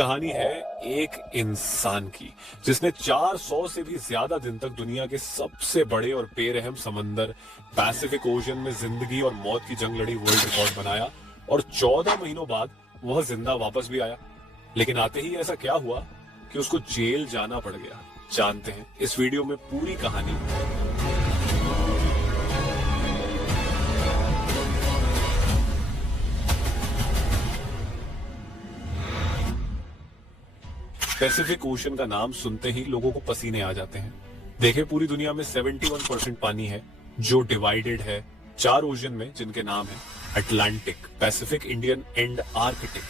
कहानी है एक इंसान की जिसने 400 से भी ज्यादा दिन तक दुनिया के सबसे बड़े और बेरहम समंदर पैसिफिक ओशन में जिंदगी और मौत की जंग लड़ी, वर्ल्ड रिकॉर्ड बनाया और 14 महीनों बाद वह जिंदा वापस भी आया। लेकिन आते ही ऐसा क्या हुआ कि उसको जेल जाना पड़ गया। जानते हैं इस वीडियो में पूरी कहानी। पैसिफिक ओशन का नाम सुनते ही लोगों को पसीने आ जाते हैं। देखें, पूरी दुनिया में 71% पानी है जो डिवाइडेड है 4 ओशन में, जिनके नाम है Atlantic, Pacific, Indian and Arctic.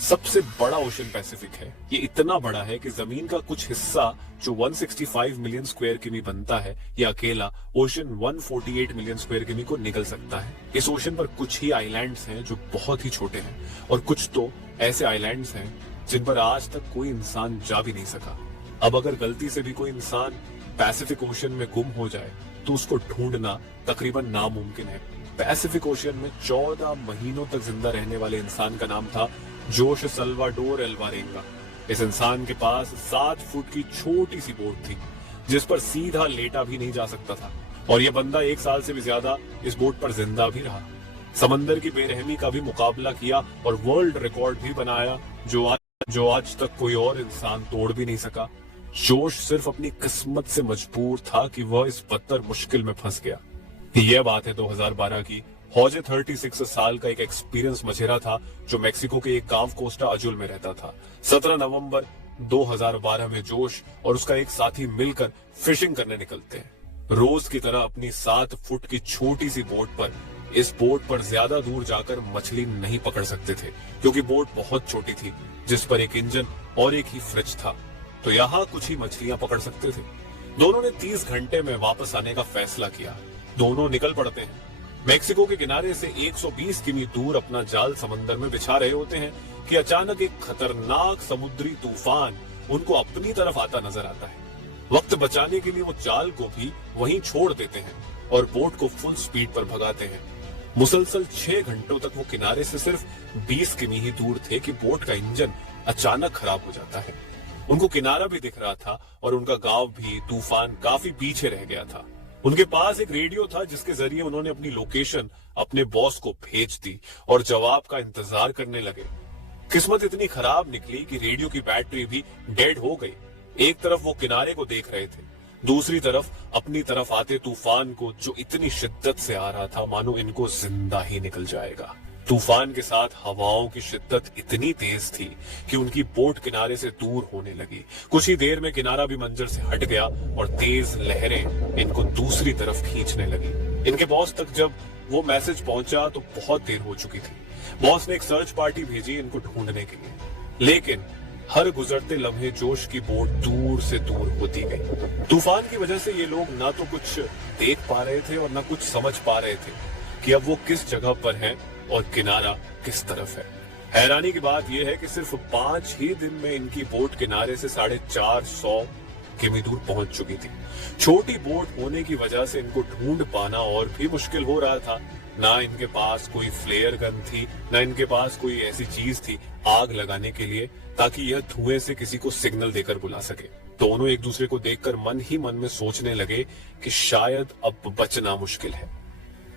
सबसे बड़ा ओशन पैसिफिक है। ये इतना बड़ा है कि जमीन का कुछ हिस्सा जो 165 मिलियन स्क्वायर किमी बनता है, ये अकेला ओशन 148 मिलियन स्क्वायर किमी को निकल सकता है। इस ओशन पर कुछ ही आइलैंड्स हैं जो बहुत ही छोटे हैं और कुछ तो ऐसे आइलैंड्स हैं जिन पर आज तक कोई इंसान जा भी नहीं सका। अब अगर गलती से भी कोई इंसान पैसिफिक ओशन में गुम हो जाए तो उसको ढूंढना तकरीबन नामुमकिन है। पैसिफिक ओशन में 14 महीनों तक जिंदा रहने वाले इंसान का नाम था जोश सल्वाडोर अल्वारेंगा। इस इंसान के पास 7 फुट की छोटी सी बोट थी जिस पर सीधा लेटा भी नहीं जा सकता था, और यह बंदा 1 साल से भी ज्यादा इस बोट पर जिंदा भी रहा। समंदर की बेरहमी का भी मुकाबला किया और वर्ल्ड रिकॉर्ड भी बनाया जो आज तक कोई और इंसान तोड़ भी नहीं सका। जोश सिर्फ अपनी किस्मत से मजबूर था कि वह इस बदतर मुश्किल में फंस गया। यह बात है 2012 की। हौजे 36 साल का एक एक्सपीरियंस मछेरा था जो मेक्सिको के एक गांव कोस्टा अजुल में रहता था। 17 नवंबर 2012 में जोश और उसका एक साथी मिलकर फिशिंग करने निकलते हैं। रोज की तरह अपनी 7 फुट की छोटी सी बोट पर इस बोट पर ज्यादा दूर जाकर मछली नहीं पकड़ सकते थे क्योंकि बोट बहुत छोटी थी जिस पर एक इंजन और एक ही फ्रिज था, तो यहाँ कुछ ही मछलियां पकड़ सकते थे। दोनों ने 30 घंटे में वापस आने का फैसला किया। दोनों निकल पड़ते हैं। मेक्सिको के किनारे से 120 किमी दूर अपना जाल समंदर में बिछा रहे होते हैं कि अचानक एक खतरनाक समुद्री तूफान उनको अपनी तरफ आता नजर आता है। वक्त बचाने के लिए वो जाल को भी वहीं छोड़ देते हैं और बोट को फुल स्पीड पर भगाते हैं। मुसलसल 6 घंटों तक वो किनारे से सिर्फ 20 किमी ही दूर थे कि बोट का इंजन अचानक खराब हो जाता है। उनको किनारा भी दिख रहा था और उनका गांव भी तूफान काफी पीछे रह गया था। उनके पास एक रेडियो था जिसके जरिए उन्होंने अपनी लोकेशन अपने बॉस को भेज दी और जवाब का इंतजार करने लगे। किस्मत इतनी खराब निकली कि रेडियो की बैटरी भी डेड हो गई। एक तरफ वो किनारे को देख रहे थे, दूसरी तरफ अपनी तरफ आते तूफान को जो इतनी शिद्दत से आ रहा था मानो इनको जिंदा ही निकल जाएगा। तूफान के साथ हवाओं की शिद्दत इतनी तेज थी कि उनकी बोट किनारे से दूर होने लगी। कुछ ही देर में किनारा भी मंजर से हट गया और तेज लहरें इनको दूसरी तरफ खींचने लगी। इनके बॉस तक जब वो मैसेज पहुंचा तो बहुत देर हो चुकी थी। बॉस ने एक सर्च पार्टी भेजी इनको ढूंढने के लिए, लेकिन हर गुजरते लम्हे जोश की बोट दूर से दूर होती गई। तूफान की वजह से ये लोग ना तो कुछ देख पा रहे थे और ना कुछ समझ पा रहे थे कि अब वो किस जगह पर हैं और किनारा किस तरफ है। हैरानी की बात यह है कि सिर्फ 5 ही दिन में इनकी बोट किनारे से 450 किमी दूर पहुंच चुकी थी। छोटी बोट होने की वजह से इनको ढूंढ पाना और भी मुश्किल हो रहा था। ना इनके पास कोई फ्लेयर गन थी, ना इनके पास कोई ऐसी चीज थी आग लगाने के लिए ताकि यह धुएं से किसी को सिग्नल देकर बुला सके। दोनों एक दूसरे को देखकर मन ही मन में सोचने लगे कि शायद अब बचना मुश्किल है।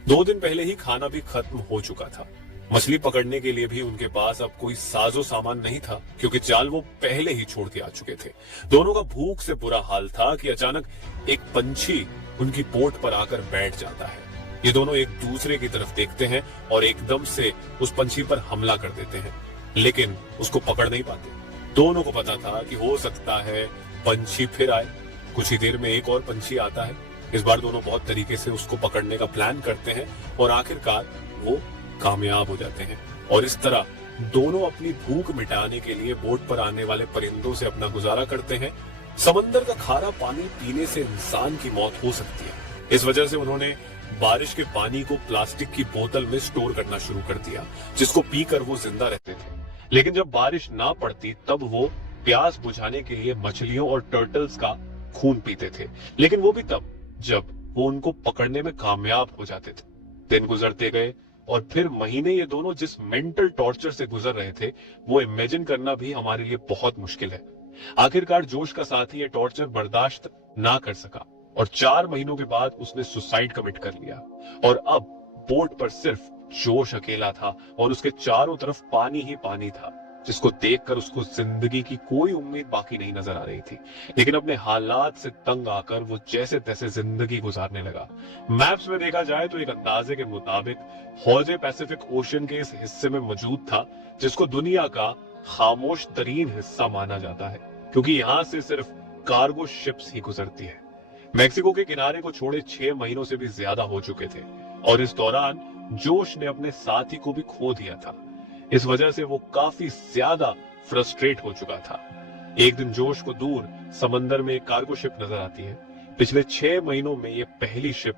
2 दिन पहले ही खाना भी खत्म हो चुका था। मछली पकड़ने के लिए भी उनके पास अब कोई साजो सामान नहीं था क्योंकि जाल वो पहले ही छोड़ के आ चुके थे। दोनों का भूख से बुरा हाल था कि अचानक एक पंछी उनकी बोट पर आकर बैठ जाता है। ये दोनों एक दूसरे की तरफ देखते हैं और एकदम से उस पंछी पर हमला कर देते हैं, लेकिन उसको पकड़ नहीं पाते। दोनों को पता था कि हो सकता है पंछी फिर आए। कुछ ही देर में एक और पंछी आता है। इस बार दोनों बहुत तरीके से उसको पकड़ने का प्लान करते हैं और आखिरकार वो कामयाब हो जाते हैं। और इस तरह दोनों अपनी भूख मिटाने के लिए बोट पर आने वाले परिंदों से अपना गुजारा करते हैं। समंदर का खारा पानी पीने से इंसान की मौत हो सकती है। इस वजह से उन्होंने बारिश के पानी को प्लास्टिक की बोतल में स्टोर करना शुरू कर दिया जिसको पीकर वो जिंदा रहते थे। लेकिन जब बारिश ना पड़ती तब वो प्यास बुझाने के लिए मछलियों और टर्टल्स का खून पीते थे, लेकिन वो भी तब जब वो उनको पकड़ने में कामयाब हो जाते थे। दिन गुजरते गए और फिर महीने ये दोनों जिस मेंटल टॉर्चर से गुजर रहे थे वो इमेजिन करना भी हमारे लिए बहुत मुश्किल है। आखिरकार जोश का साथी ये टॉर्चर बर्दाश्त ना कर सका और 4 महीनों के बाद उसने सुसाइड कमिट कर लिया। और अब बोट पर सिर्फ जोश अकेला था और उसके चारों तरफ पानी ही पानी था, जिसको देखकर उसको जिंदगी की कोई उम्मीद बाकी नहीं नजर आ रही थी। लेकिन अपने हालात से तंग आकर वो जैसे तैसे जिंदगी गुजारने लगा। मैप्स में देखा जाए तो एक अंदाजे के मुताबिक हौजे पैसिफिक ओशन के इस हिस्से में मौजूद था, जिसको दुनिया का खामोश तरीन हिस्सा माना जाता है, क्योंकि यहाँ से सिर्फ कार्गो शिप्स ही गुजरती है। मैक्सिको के किनारे को छोड़े 6 महीनों से भी ज्यादा हो चुके थे और इस दौरान जोश ने अपने साथी को भी खो दिया था। इस वजह से वो काफी ज्यादा फ्रस्ट्रेट हो चुका था। एक दिन जोश को दूर समंदर में एक कार्गो शिप नजर आती है। पिछले 6 महीनों में ये पहली शिप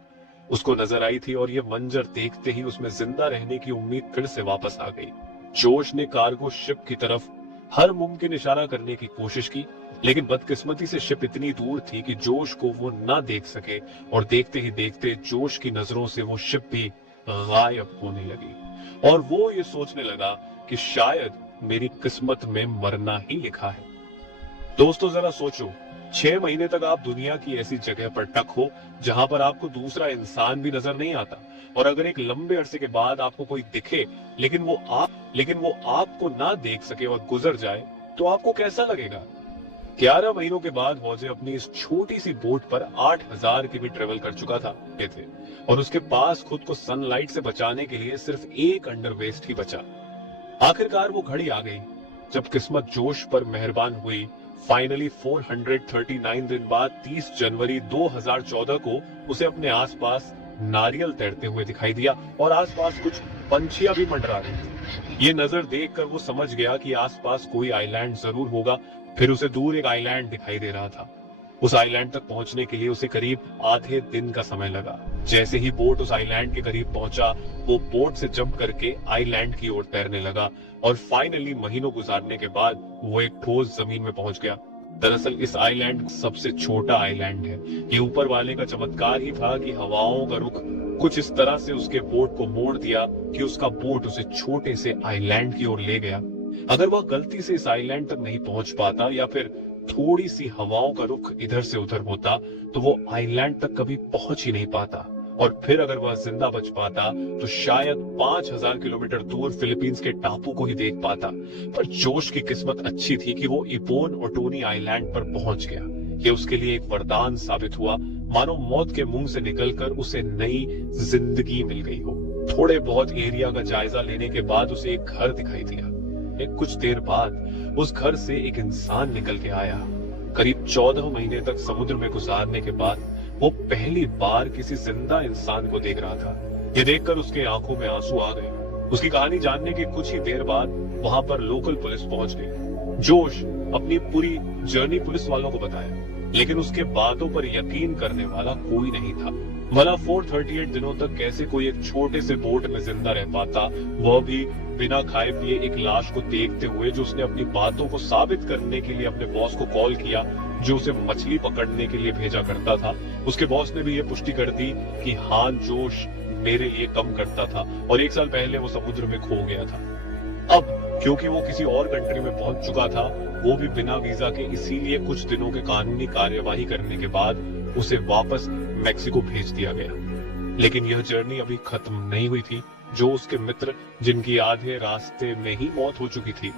उसको नजर आई थी और ये मंजर देखते ही उसमें जिंदा रहने की उम्मीद फिर से वापस आ गई। जोश ने कार्गो शिप की तरफ हर मुमकिन इशारा करने की कोशिश की, लेकिन बदकिस्मती से शिप इतनी दूर थी कि जोश को वो ना देख सके और देखते ही देखते जोश की नजरों से वो शिप भी गायब होने लगी और वो ये सोचने लगा कि शायद मेरी किस्मत में मरना ही लिखा है। दोस्तों जरा सोचो, 6 महीने तक आप दुनिया की ऐसी जगह पर टक हो जहां पर आपको दूसरा इंसान भी नजर नहीं आता, और अगर एक लंबे अरसे के बाद आपको कोई दिखे लेकिन वो आपको ना देख सके और गुजर जाए तो आपको कैसा लगेगा। 11 महीनों के बाद मौजे अपनी इस छोटी सी बोट पर 8000 की भी ट्रेवल कर चुका था थे और उसके पास खुद को सनलाइट से बचाने के लिए सिर्फ एक अंडरवेस्ट ही बचा। आखिरकार वो घड़ी आ गई जब किस्मत जोश पर मेहरबान हुई। फाइनली 439 दिन बाद 30 जनवरी 2014 को उसे अपने आसपास नारियल तैरते हुए दिखाई दिया और आसपास कुछ पंछियां भी मंडरा रही थी। ये नजर देखकर वो समझ गया कि आसपास कोई आइलैंड जरूर होगा। फिर उसे दूर एक आइलैंड दिखाई दे रहा था। उस आइलैंड तक पहुंचने के लिए उसे करीब आधे दिन का समय लगा। जैसे ही बोट उस आइलैंड के करीब पहुंचा, वो बोट से जंप करके आइलैंड की ओर तैरने लगा और फाइनली महीनों गुजारने के बाद वो एक ठोस जमीन में पहुंच गया। दरअसल इस आइलैंड सबसे छोटा आइलैंड है। ये ऊपर वाले का चमत्कार ही था कि हवाओं का रुख कुछ इस तरह से उसके बोट को मोड़ दिया कि उसका बोट उसे छोटे से आइलैंड की ओर ले गया। अगर वह गलती से इस आइलैंड तक नहीं पहुंच पाता या फिर थोड़ी सी हवाओं का रुख इधर से उधर होता तो वो आइलैंड तक कभी पहुंच ही नहीं पाता, और फिर अगर वह जिंदा बच पाता तो शायद 5000 किलोमीटर दूर फिलीपींस के टापू को ही देख पाता। पर जोश की किस्मत अच्छी थी कि वो इपोन ओटोनी आइलैंड पर पहुंच गया। ये उसके लिए एक वरदान साबित हुआ, मानो मौत के मुंह से निकलकर उसे नई जिंदगी मिल गई हो। थोड़े बहुत एरिया का जायजा लेने के बाद उसे एक घर दिखाई दिया। कुछ देर बाद उस घर से एक इंसान निकल के आया। करीब 14 महीने तक समुद्र में गुजारने के बाद वो पहली बार किसी जिंदा इंसान को देख रहा था। ये देखकर उसके आंखों में आंसू आ गए। उसकी कहानी जानने के कुछ ही देर बाद वहां पर लोकल पुलिस पहुंच गई। जोश अपनी पूरी जर्नी पुलिस वालों को बताया, लेकिन उसके बातों पर यकीन करने वाला कोई नहीं था। भला 438 दिनों तक कैसे कोई एक छोटे से बोट में जिंदा रह पाता, वह भी बिना खाए पिए एक लाश को देखते हुए, जो उसने अपनी बातों को साबित करने के लिए अपने बॉस को कॉल किया, जो उसे मछली पकड़ने के लिए भेजा करता था। उसके बॉस ने भी ये पुष्टि कर दी कि हाँ, जोश मेरे लिए कम करता था और 1 साल पहले वो समुद्र में खो गया था। अब क्योंकि वो किसी और कंट्री में पहुंच चुका था, वो भी बिना वीजा के, इसीलिए कुछ दिनों के कानूनी कार्यवाही करने के बाद उसे वापस मैक्सिको भेज दिया गया। लेकिन यह जर्नी अभी खत्म नहीं हुई थी। जो उसके मित्र, जिनकी आधे रास्ते में ही मौत हो चुकी थी,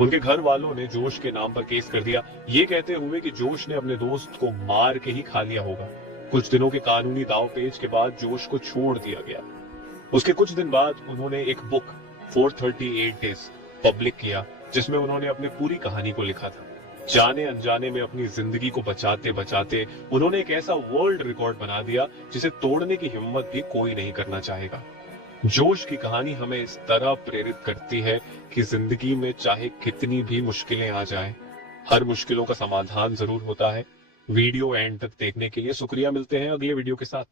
उनके घर वालों ने जोश के नाम पर केस कर दिया, ये कहते हुए कि जोश ने अपने दोस्त को मार के ही खा लिया होगा। कुछ दिनों के कानूनी दांवपेच के बाद जोश को छोड़ दिया गया। उसके कुछ दिन बाद उन्होंने एक बुक 438 डेज पब्लिक किया, जिसमें उन्होंने अपनी पूरी कहानी को लिखा था। जाने अनजाने में अपनी जिंदगी को बचाते बचाते उन्होंने एक ऐसा वर्ल्ड रिकॉर्ड बना दिया जिसे तोड़ने की हिम्मत भी कोई नहीं करना चाहेगा। जोश की कहानी हमें इस तरह प्रेरित करती है कि जिंदगी में चाहे कितनी भी मुश्किलें आ जाएं, हर मुश्किलों का समाधान जरूर होता है। वीडियो एंड तक देखने के लिए शुक्रिया। मिलते हैं अगले वीडियो के साथ।